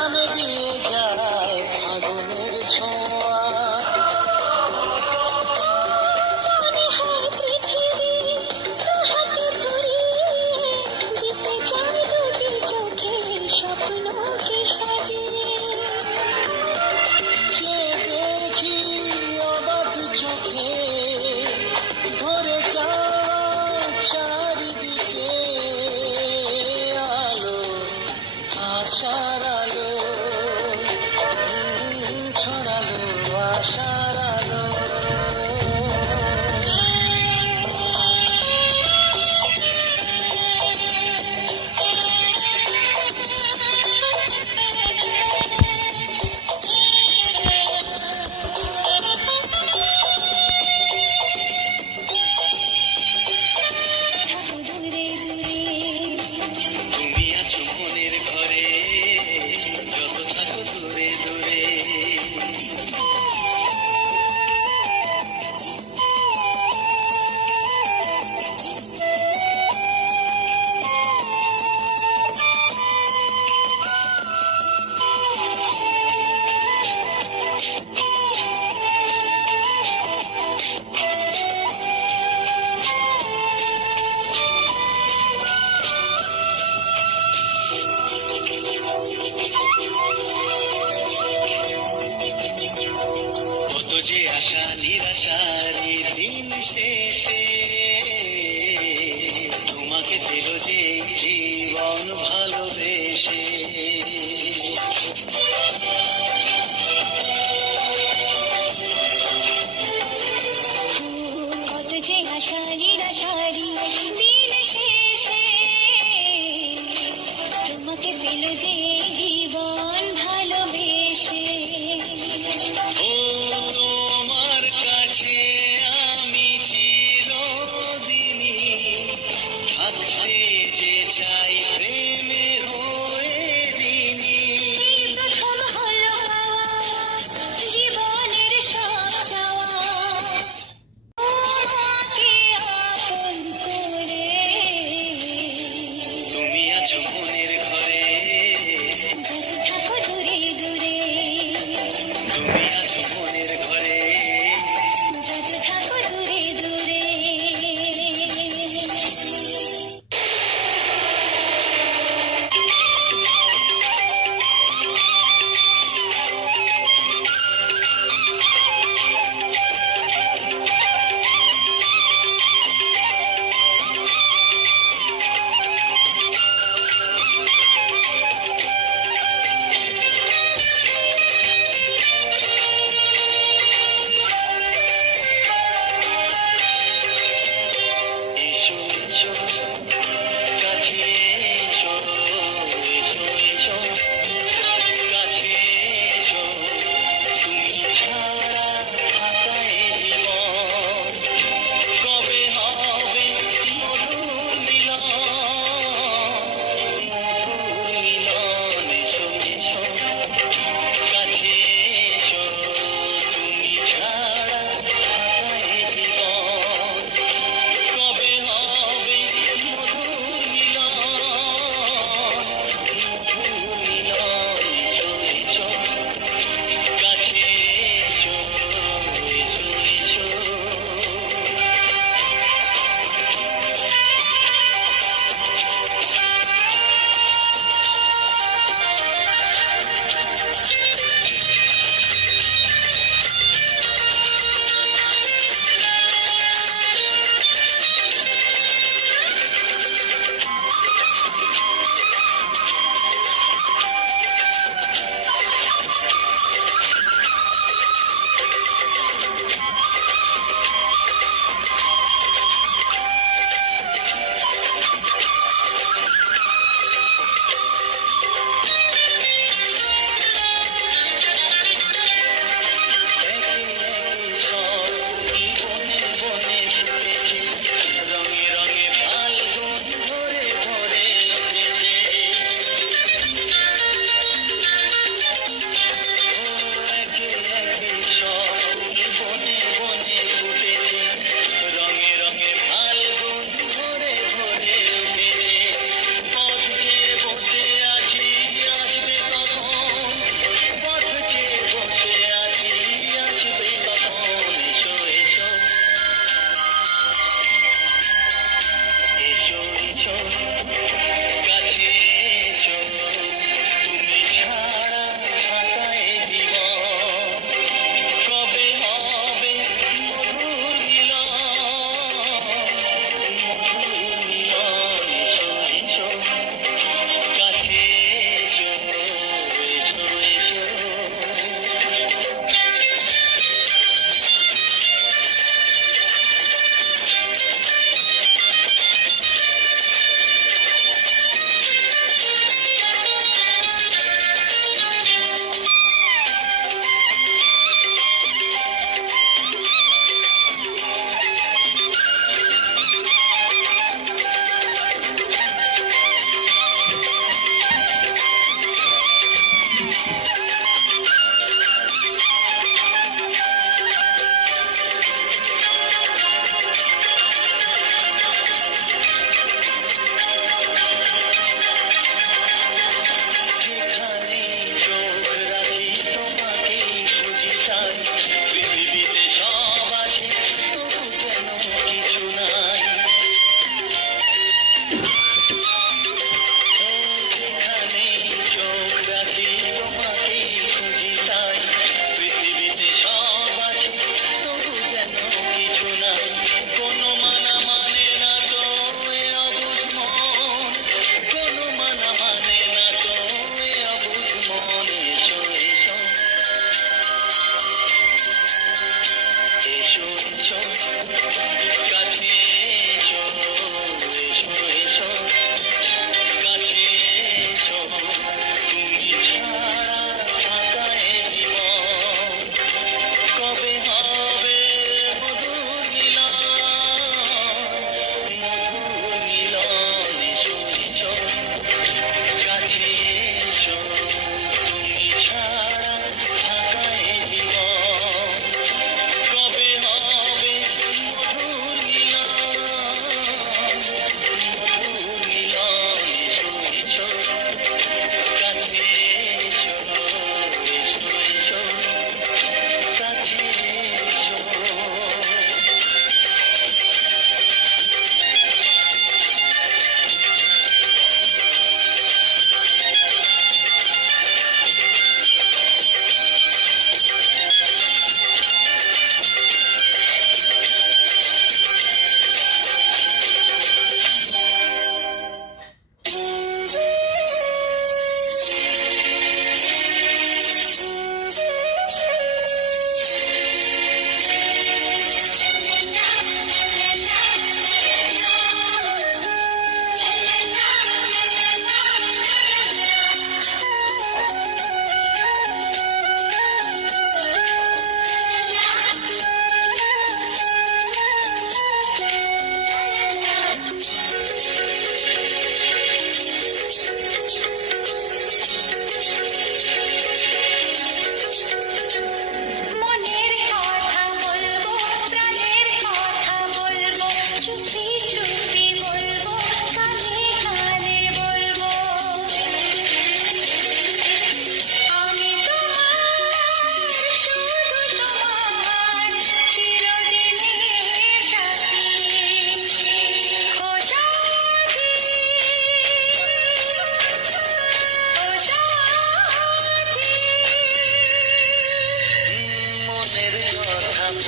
Mama, Mama. কত যে আশা নিরাশারি দিন শেষে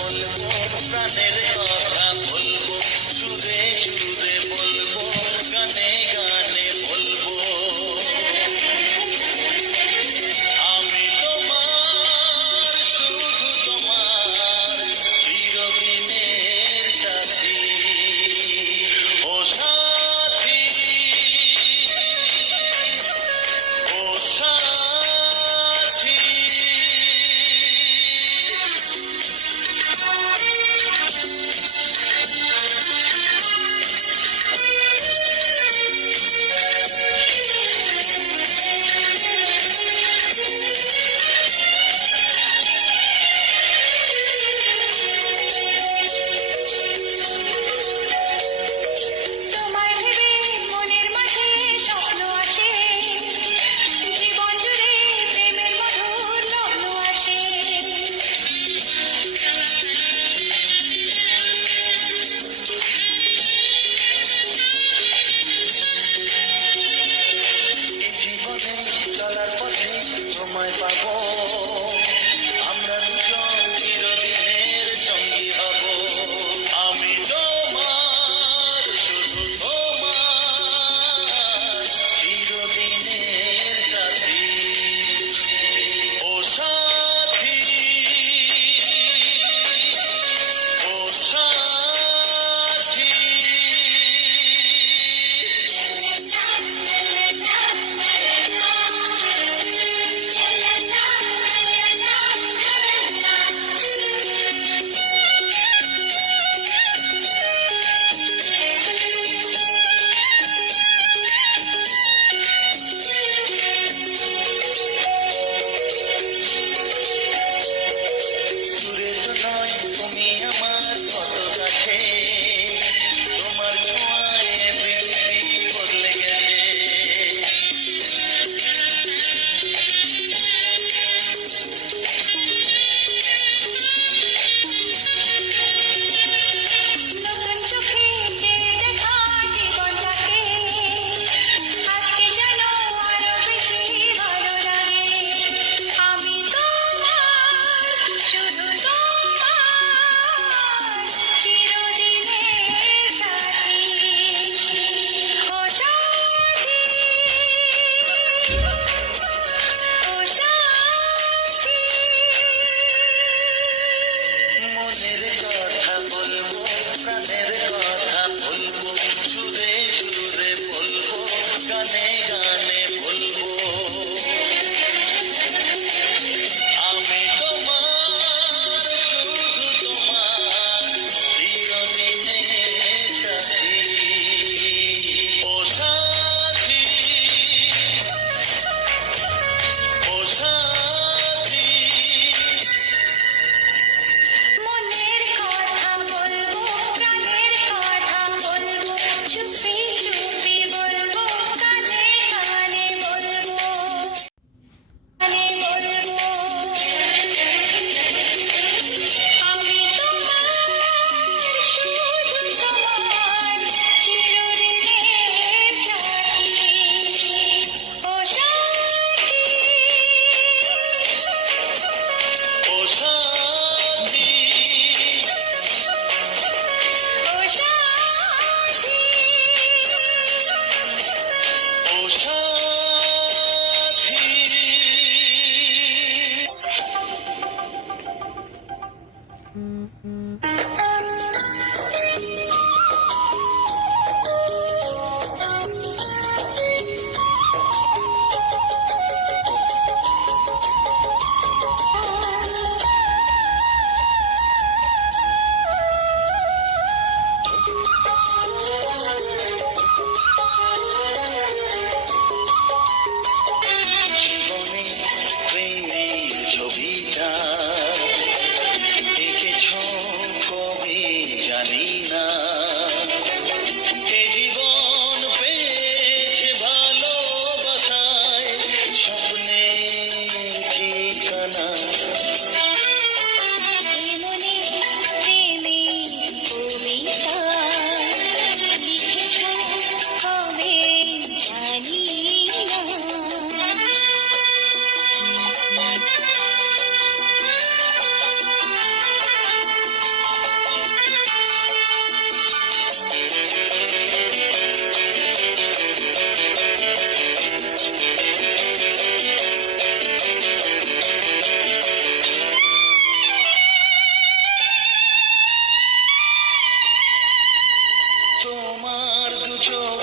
বলবো প্রাণের তোমার দুচোখ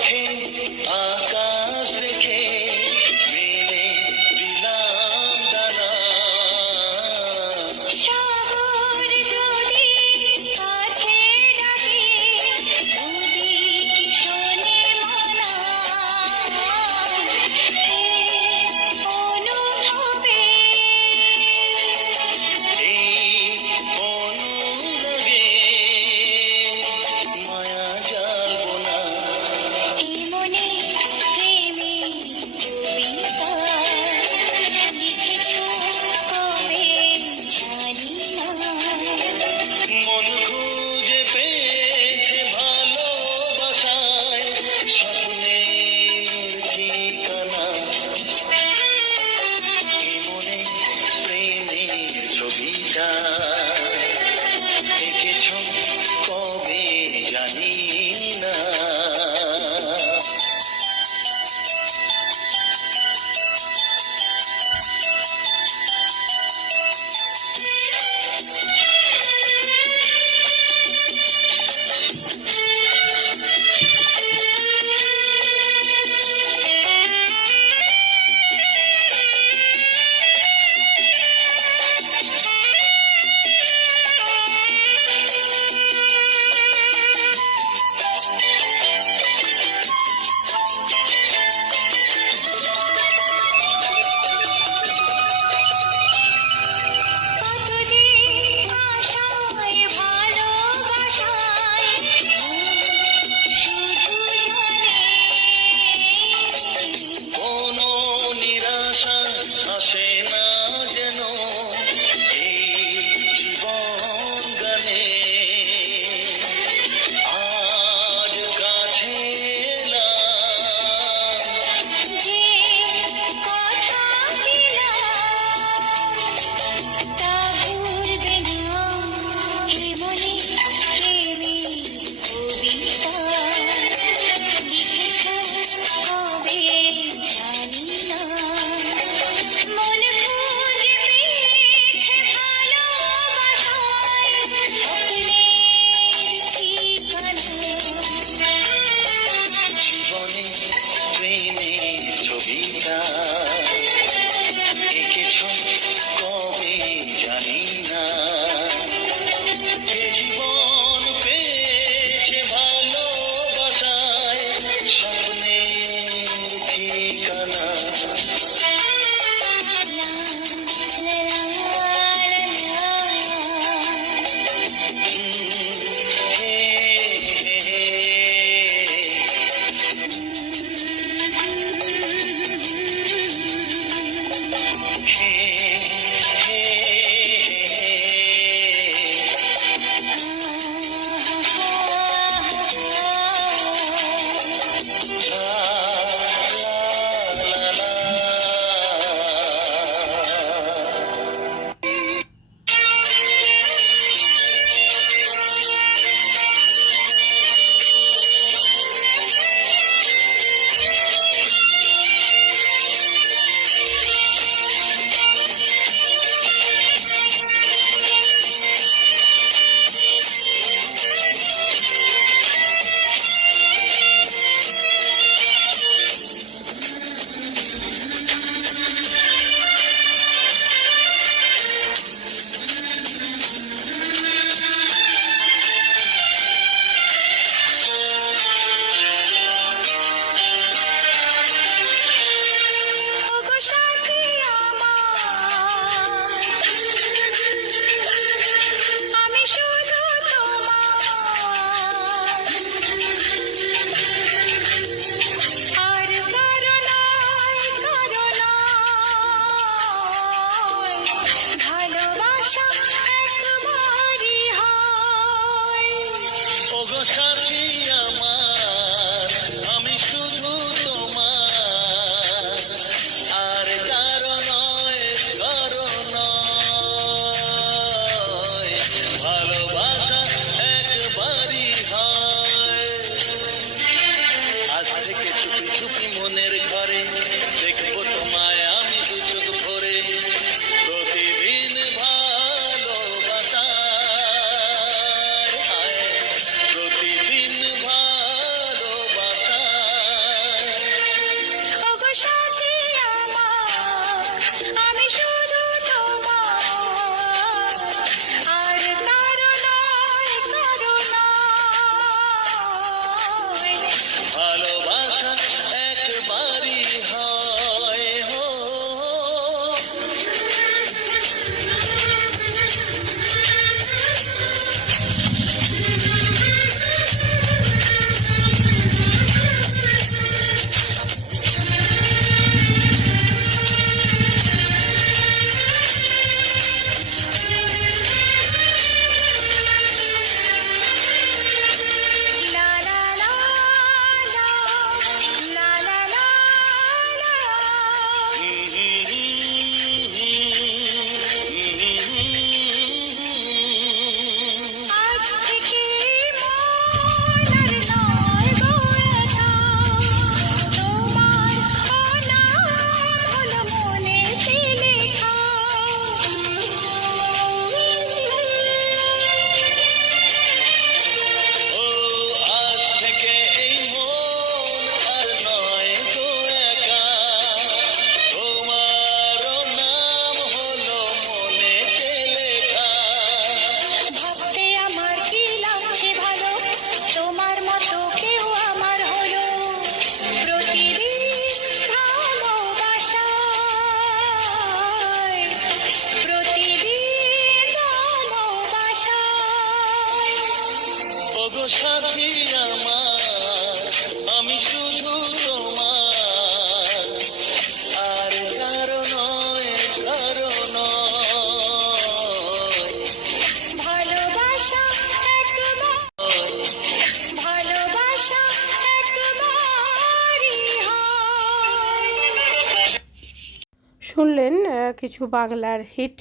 কিছু বাংলার হিট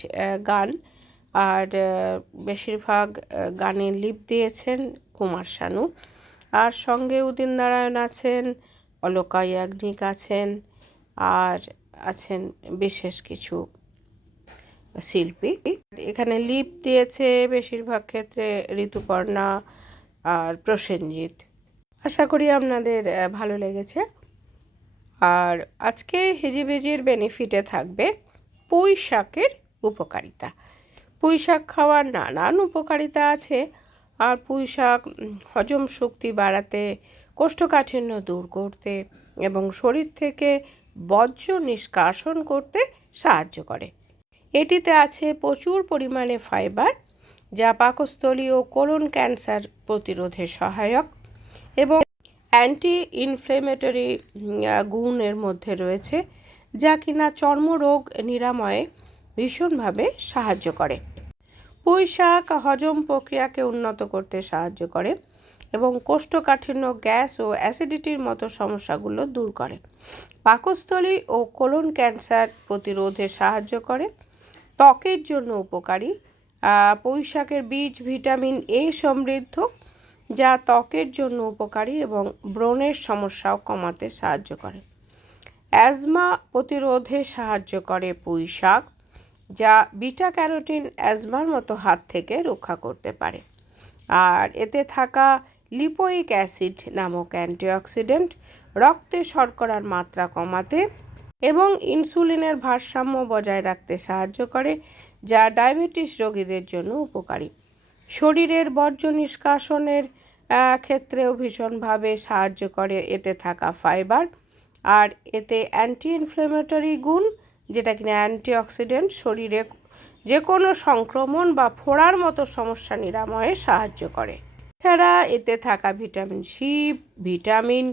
গান। আর বেশিরভাগ গানে লিপ দিয়েছেন কুমার শানু। আর সঙ্গে উদিন নারায়ণ আছেন, অলকা ইয়াগনিক আছেন, আর আছেন বিশেষ কিছু শিল্পী। এখানে লিপ দিয়েছে বেশিরভাগ ক্ষেত্রে ঋতুপর্ণা আর প্রসেনজিৎ। আশা করি আপনাদের ভালো লেগেছে। আর আজকে হিজিবিজির বেনিফিটে থাকবে। পুঁই শাকের উপকারিতা। পুঁই শাক খাওয়ার নানান উপকারিতা আছে আর পুঁই শাক হজম শক্তি বাড়াতে, কোষ্ঠকাঠিন্য দূর করতে এবং শরীর থেকে বর্জ্য নিষ্কাশন করতে সাহায্য করে। এটিতে আছে প্রচুর পরিমাণে ফাইবার, যা পাকস্থলী ও কোলন ক্যান্সার প্রতিরোধে সহায়ক এবং অ্যান্টি ইনফ্লেমেটরি গুণের মধ্যে রয়েছে। যা কিনা চর্মরোগ নিরাময়ে ভীষণভাবে সাহায্য করে। পুঁই শাক হজম প্রক্রিয়াকে উন্নত করতে সাহায্য করে এবং কোষ্ঠকাঠিন্য, গ্যাস ও অ্যাসিডিটির মতো সমস্যাগুলো দূর করে। পাকস্থলী ও কোলন ক্যান্সার প্রতিরোধে সাহায্য করে। ত্বকের জন্য উপকারী। পুঁই শাকের বীজ, ভিটামিন এ সমৃদ্ধ, যা ত্বকের জন্য উপকারী এবং ব্রণের সমস্যাও কমাতে সাহায্য করে। অ্যাজমা প্রতিরোধে সাহায্য করে পুঁই শাক, যা বিটা ক্যারোটিন অ্যাজমার মতো হাত থেকে রক্ষা করতে পারে। আর এতে থাকা লিপোইক অ্যাসিড নামক অ্যান্টিঅক্সিডেন্ট রক্তে শর্করার মাত্রা কমাতে এবং ইনসুলিনের ভারসাম্য বজায় রাখতে সাহায্য করে, যা ডায়াবেটিস রোগীদের জন্য উপকারী। শরীরের বর্জ্য নিষ্কাশনের ক্ষেত্রেও ভীষণভাবে সাহায্য করে। এতে থাকা ফাইবার আর এতে অ্যান্টি ইনফ্লেমেটরি গুণ, যেটা কিনা অ্যান্টিঅক্সিডেন্ট শরীরে যে কোনো সংক্রমণ বা ফোড়ার মতো সমস্যা নিরাময়ে সাহায্য করে। এছাড়া এতে থাকা ভিটামিন সি ভিটামিন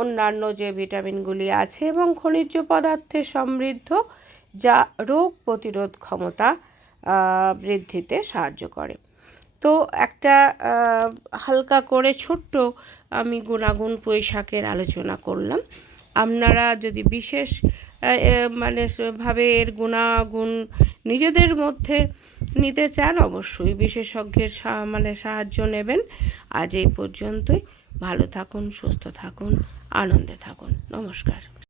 অন্যান্য যে ভিটামিনগুলি আছে এবং খনিজ পদার্থে সমৃদ্ধ, যা রোগ প্রতিরোধ ক্ষমতা বৃদ্ধিতে সাহায্য করে। তো একটা হালকা করে ছোট্ট আমি গুণাগুণ পুঁই শাকের আলোচনা করলাম। আপনারা যদি বিশেষ মানে ভাবে এর গুণাগুণ নিজেদের মধ্যে নিতে চান, অবশ্যই বিশেষজ্ঞের মানে সাহায্য নেবেন। আজ এই পর্যন্তই। ভালো থাকুন, সুস্থ থাকুন, আনন্দে থাকুন। নমস্কার।